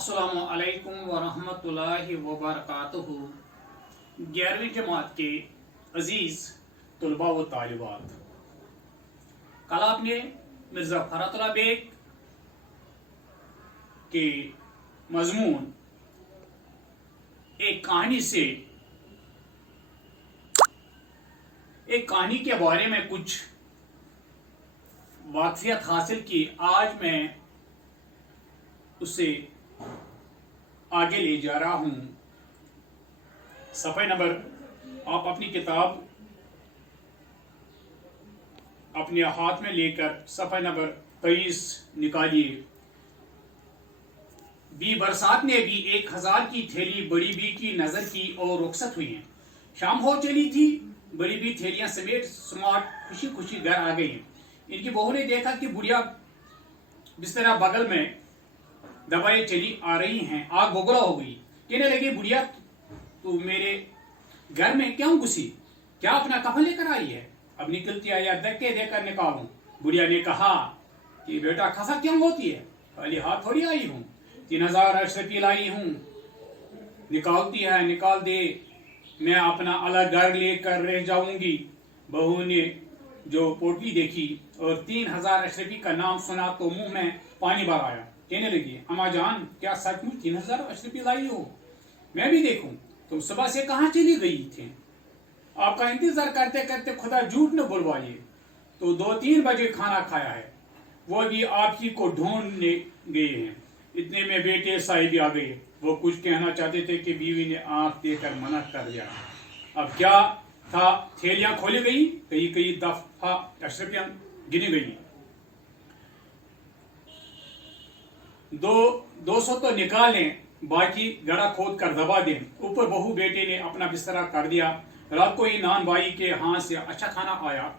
अस्सलामु अलैकुम वरहमतुल्लाहि वबरकातुहू। 11वीं जमात के अजीज़ तलबा व तालिबात, कल आपने मिर्ज़ा फरहतुल्लाह बेग के मजमून एक कहानी के बारे में कुछ वाक़फ़ियत हासिल की। आज मैं उसे आगे ले जा रहा हूं। सफ़े नंबर, आप अपनी किताब अपने हाथ में लेकर सफ़े नंबर 23 निकालिए। बरसात ने भी 1000 की थैली बड़ी बी की नजर की और रुखसत हुई हैं। शाम हो चली थी। बड़ी बी थैलियां समेत स्मार्ट खुशी खुशी घर आ गई। इनकी बहू ने देखा कि बुढ़िया बिस्तरा बगल में दबाए चली आ रही हैं। आग बबूला हो गई। कहने लगी, बुढ़िया तू मेरे घर में क्यों घुसी? क्या अपना कफन लेकर आई है? अब निकलती है या धक्के देकर निकालूं? बुढ़िया ने कहा कि बेटा खफा क्यों होती है? खाली हाथ थोड़ी आई हूँ, 3000 अशरफी लाई हूँ। निकालती है, निकाल दे, मैं अपना अलग घर लेकर रह जाऊंगी। बहू ने जो पोटली देखी और 3000 अशरफी का नाम सुना तो मुंह में पानी भर आया। कहने लगी, अम्मा जान क्या सचमुच 3000 अशरफी लाई हो? मैं भी देखूं, तुम सुबह से कहाँ चली गई थी? आपका इंतजार करते करते खुदा झूठ न बुलवाइए तो 2-3 बजे खाना खाया है, वो भी आप ही को ढूंढने गए हैं। इतने में बेटे साहिब आ गए। वो कुछ कहना चाहते थे कि बीवी ने आंख देकर मना कर दिया। अब क्या था, थैलियां खोली गई, कई कई दफा अशरफियां गिनी गई। 200 तो निकालें, बाकी गड़ा खोद कर दबा दें। ऊपर बहू बेटे ने अपना बिस्तरा कर दिया। रात को ही नान भाई के हाथ से अच्छा खाना आया,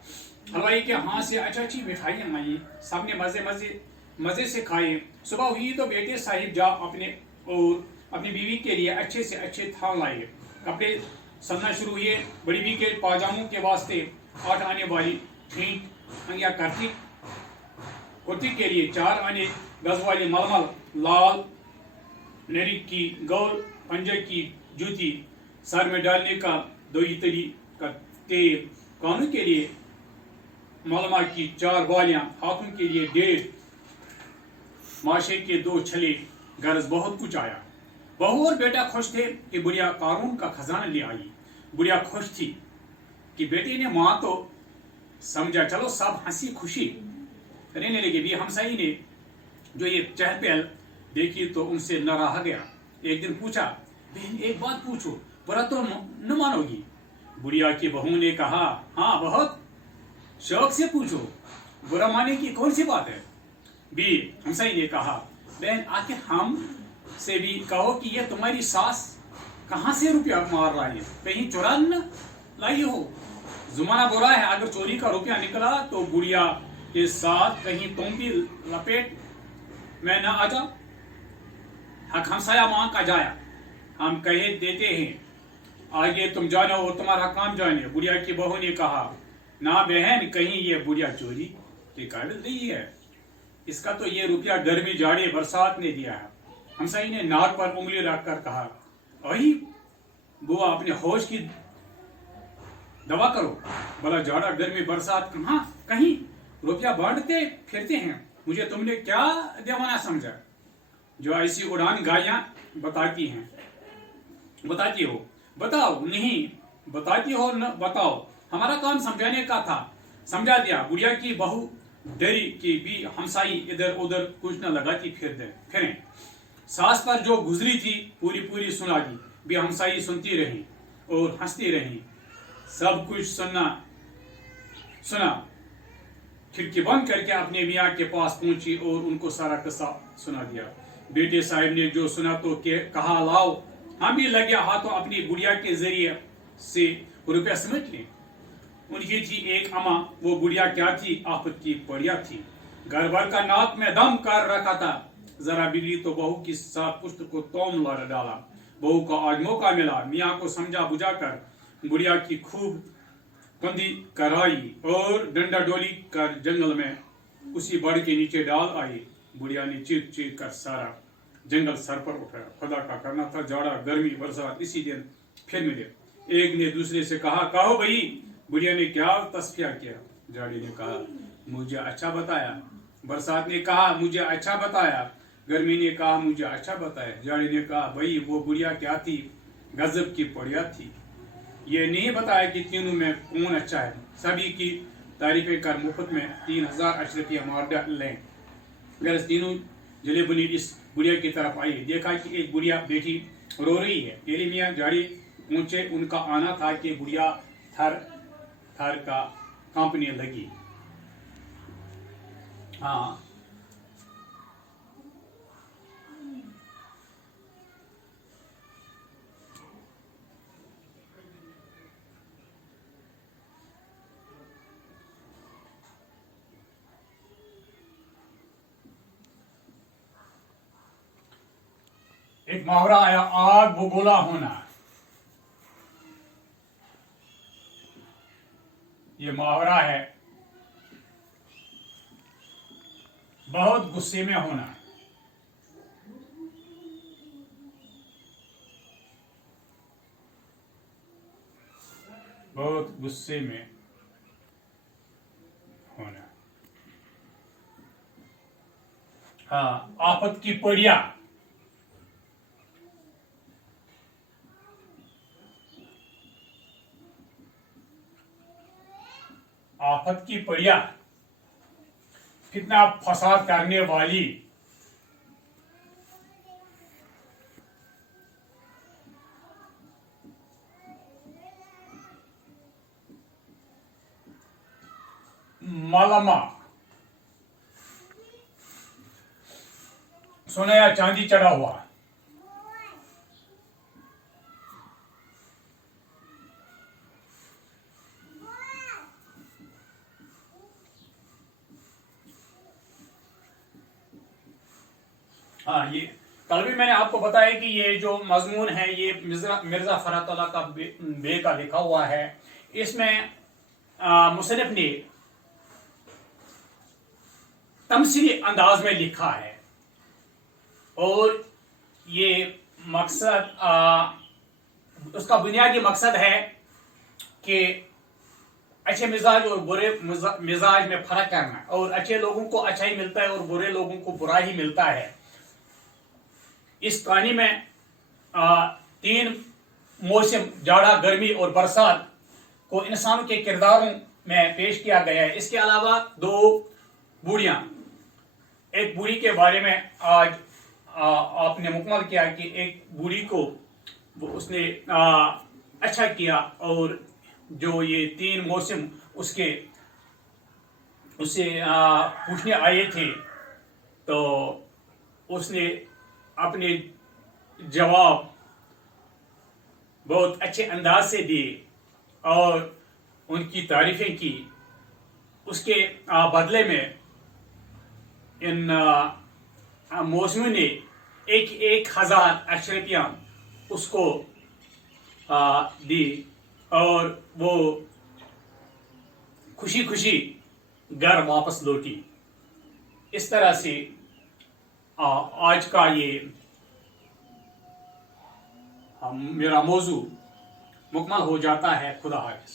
हलवाई के हाथ से अच्छी मिठाइयाँ आई। सबने मजे से खाए। सुबह हुई तो बेटे साहिब जा अपनी बीवी के लिए अच्छे से अच्छे थान लाए। कपड़े सलना शुरू हुए। बड़ी बीवी के पाजामों के वास्ते 8 आने वाली ठीक या कुर्ती के लिए 4 आने गज वाली मलमल लाल नरी की गौर पंजे की जूती, सर में डालने का 2 इतरी का तेल, कानों के लिए मलमा की 4 बालियां, हाथों के लिए 1.5 माशे के 2 छले। गर्ज बहुत कुछ आया। बहू और बेटा खुश थे कि बुढ़िया कारून का खजाना ले आई। बुढ़िया खुश थी कि बेटे ने मां तो समझा। चलो सब हंसी खुशी रहने लगे। भी हमसाई ने जो ये चहल पहल देखी तो उनसे न रहा गया। एक दिन पूछा, बहन एक बात पूछो, बुरा तो न मानोगी? बुढ़िया की बहू ने कहा, हाँ बहुत शौक से पूछो, बुरा मानने की कौन सी बात है? भी हमसाई ने कहा, बहन आखिर हम से भी कहो कि ये तुम्हारी सास कहाँ से रुपया मार रही है? कहीं चुरा न लाई हो? जुमाना बुरा है, अगर चोरी का रुपया निकला तो बुढ़िया के साथ कहीं तुम भी लपेट में न आ जाओ। हक हमसाया मां का जाया, हम कहे देते हैं, आगे तुम जानो और तुम्हारा काम जाने। बुढ़िया की बहू ने कहा, ना बहन, कहीं ये बुढ़िया चोरी की कर रही है? इसका तो ये रुपया गर्मी जाड़े बरसात ने दिया है। हमसाई ने नाक पर उंगली रखकर कहा, अही बुआ अपने होश की दवा करो। भला जाड़ा गर्मी बरसात कहीं रुपया बांटते फिरते हैं। मुझे तुमने क्या दीवाना समझा जो ऐसी उड़ान गालियां बताती हो? बताओ, नहीं बताती हो न बताओ, हमारा काम समझाने का था, समझा दिया। बुढ़िया की बहू डरी कि भी हमसाई इधर उधर कुछ न लगाती फिरें। सास पर जो गुजरी थी पूरी सुना दी। भी हमसाई सुनती रही और हंसती रही। सब कुछ सुना खिड़की बंद करके अपने मियाँ के पास पहुंची और उनको सारा किस्सा सुना दिया। बेटे साहब ने जो सुना तो कहा, लाओ हम भी लगे हाथों अपनी बुढ़िया के जरिए से रुपया समझ लें। उनकी थी एक अम्मा। वो बुढ़िया क्या थी, आफत की पड़िया थी। घर भर का नाक में दम कर रखा था। जरा बिगड़ी तो बहू की साथ पुष्ट को तोम डाला। बहू को आज मौका मिला। मियाँ को समझा बुझा कर बुढ़िया की खूब कंधी कराई और डंडा डोली कर जंगल में उसी बड़ के नीचे डाल आई। बुढ़िया ने चीख चीख कर सारा जंगल सर पर उठाया। खुदा का करना था, जाड़ा गर्मी बरसात इसी दिन फिर मिले। एक ने दूसरे से कहा, कहो भाई बुढ़िया ने क्या तस्फिया किया? जाड़ी ने कहा, मुझे अच्छा बताया। बरसात ने कहा, मुझे अच्छा बताया। गर्मी ने कहा, मुझे अच्छा बताया। जाड़ी ने कहा, भाई वो बुढ़िया क्या थी, गजब की बढ़िया थी। ये नहीं बताया कि तीनों में कौन अच्छा है। सभी की तारीफें कर मुफ्त में 3000 अशरफिया मार लें। अगर तीनों जले बुनी इस बुढ़िया की तरफ आई, देखा कि एक बुढ़िया बेटी रो रही है। तेरी मियाँ जाड़ी पहुंचे। उनका आना था कि बुढ़िया थर थर का कांपने लगी। हाँ, एक मुहावरा आया, आग बगोला होना। ये मुहावरा है बहुत गुस्से में होना। बहुत गुस्से में होना। हाँ, आफत की पड़िया। आफत की पड़िया, कितना फसाद करने वाली। मलमा, सोना या चांदी चढ़ा हुआ। हाँ, ये कल भी मैंने आपको बताया कि ये जो मजमून है ये मिर्जा फरातुल्लाह का बे का लिखा हुआ है। इसमें मुसन्निफ ने तमसीली अंदाज में लिखा है और ये मकसद उसका बुनियादी मकसद है कि अच्छे मिजाज और बुरे मिजाज में फर्क करना, और अच्छे लोगों को अच्छा ही मिलता है और बुरे लोगों को बुरा ही मिलता है। इस कहानी में 3 मौसम जाड़ा गर्मी और बरसात को इंसानों के किरदारों में पेश किया गया है। इसके अलावा 2 बूढ़ियां, एक बूढ़ी के बारे में आज आपने मुकम्मल किया कि एक बूढ़ी को उसने अच्छा किया, और जो ये 3 मौसम उससे पूछने आए थे तो उसने अपने जवाब बहुत अच्छे अंदाज से दिए और उनकी तारीफें की। उसके बदले में इन मौसमों ने 1000 अशरफियां उसको दी और वो खुशी खुशी घर वापस लौटी। इस तरह से आज का ये मेरा मौजू मुकम्मल हो जाता है। खुदा हाफिज।